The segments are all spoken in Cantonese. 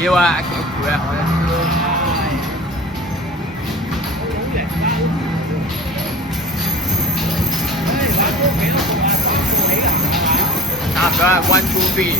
要啊，幾攰啊，我覺得。差唔多係 one two three。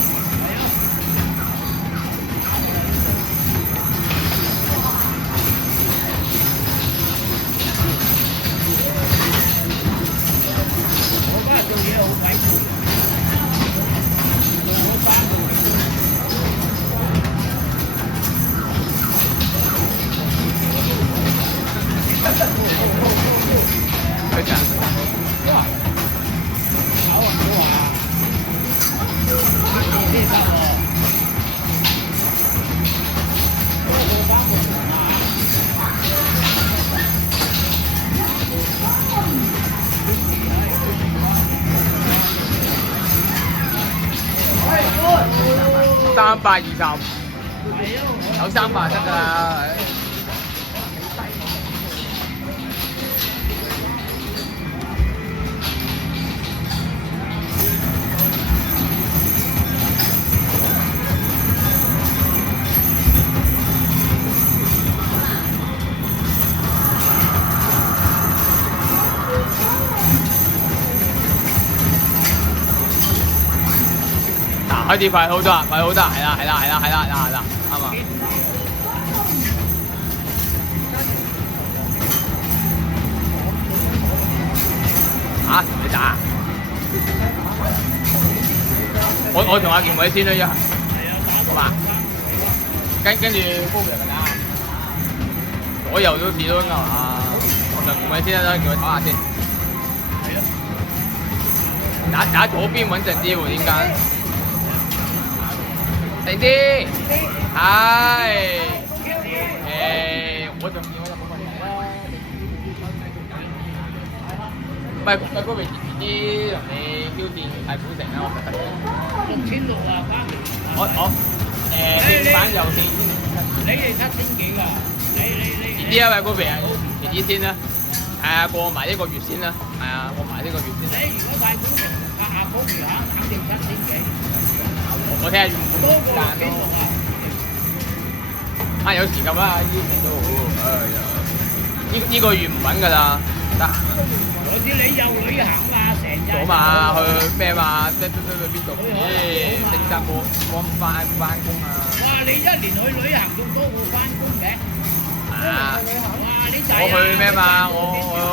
佢講。320，有300得㗎啦。開始快好多，快好多，係啦，啱啊！嚇，你打？我同阿健偉先啦，一係，好嘛？跟住高明咪打，左右都試都啱嘛？我同健偉先啦，叫佢打下先。打左邊穩陣啲喎，點解？定啲，係，我就見我就冇問題啦。唔係嗰邊遲啲同你挑戰太古城啦，我覺得。6600啊，我平板就4000。你哋7000幾㗎？你遲啲啊，喂，嗰邊啊，遲啲先啦。係啊，過埋呢個月先啦。係啊，過埋呢個月先。你如果太古城下嗰期肯定7000幾。我睇下多個幾多啊？有時咁啦，呢期都好，呢個月唔穩㗎啦，得。我知你有旅行啊，成日。咗嘛，去咩嘛？去邊度？正則我翻工啊！哇！你一年去旅行仲多過翻工嘅。啊！哇！你我去咩嘛？我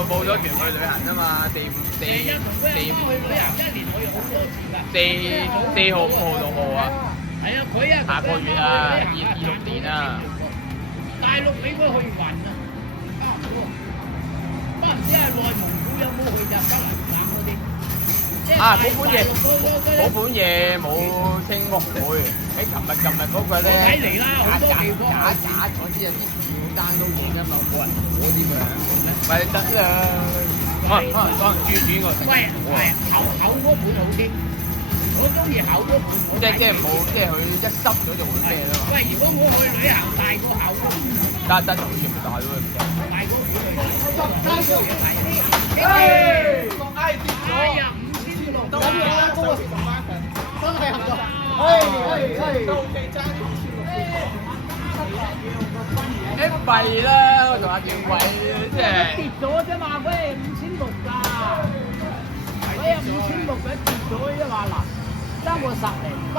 報咗團去旅行啊嘛，4、5、4、去旅行1年去好多次㗎。4號、5號、6號啊！係啊，佢啊，下個月啊，26年啊。大陸俾佢去雲啊，差唔多。不唔知係內蒙古有冇去㗎？北南嗰啲。啊！嗰本嘢冇清屋會，喺琴日嗰個咧。睇嚟啦，好多地方。假，我知有啲要單都換啊嘛，冇人攞啲咪咪得啦。可能轉個。喂，厚嗰本好啲。我中意厚嗰本。即係冇，即係佢一濕咗就會咩啦嘛。喂，如果我去旅行大個厚嗰本。得，好似唔大喎。大個本去。大個嘢大啲。哎呀！5600咁樣啦，嗰個真係合作。到期爭弊啦！我同阿健偉即係跌咗啫嘛，佢係5600㗎，佢係5600跌咗啫嘛，嗱，爭個10零分。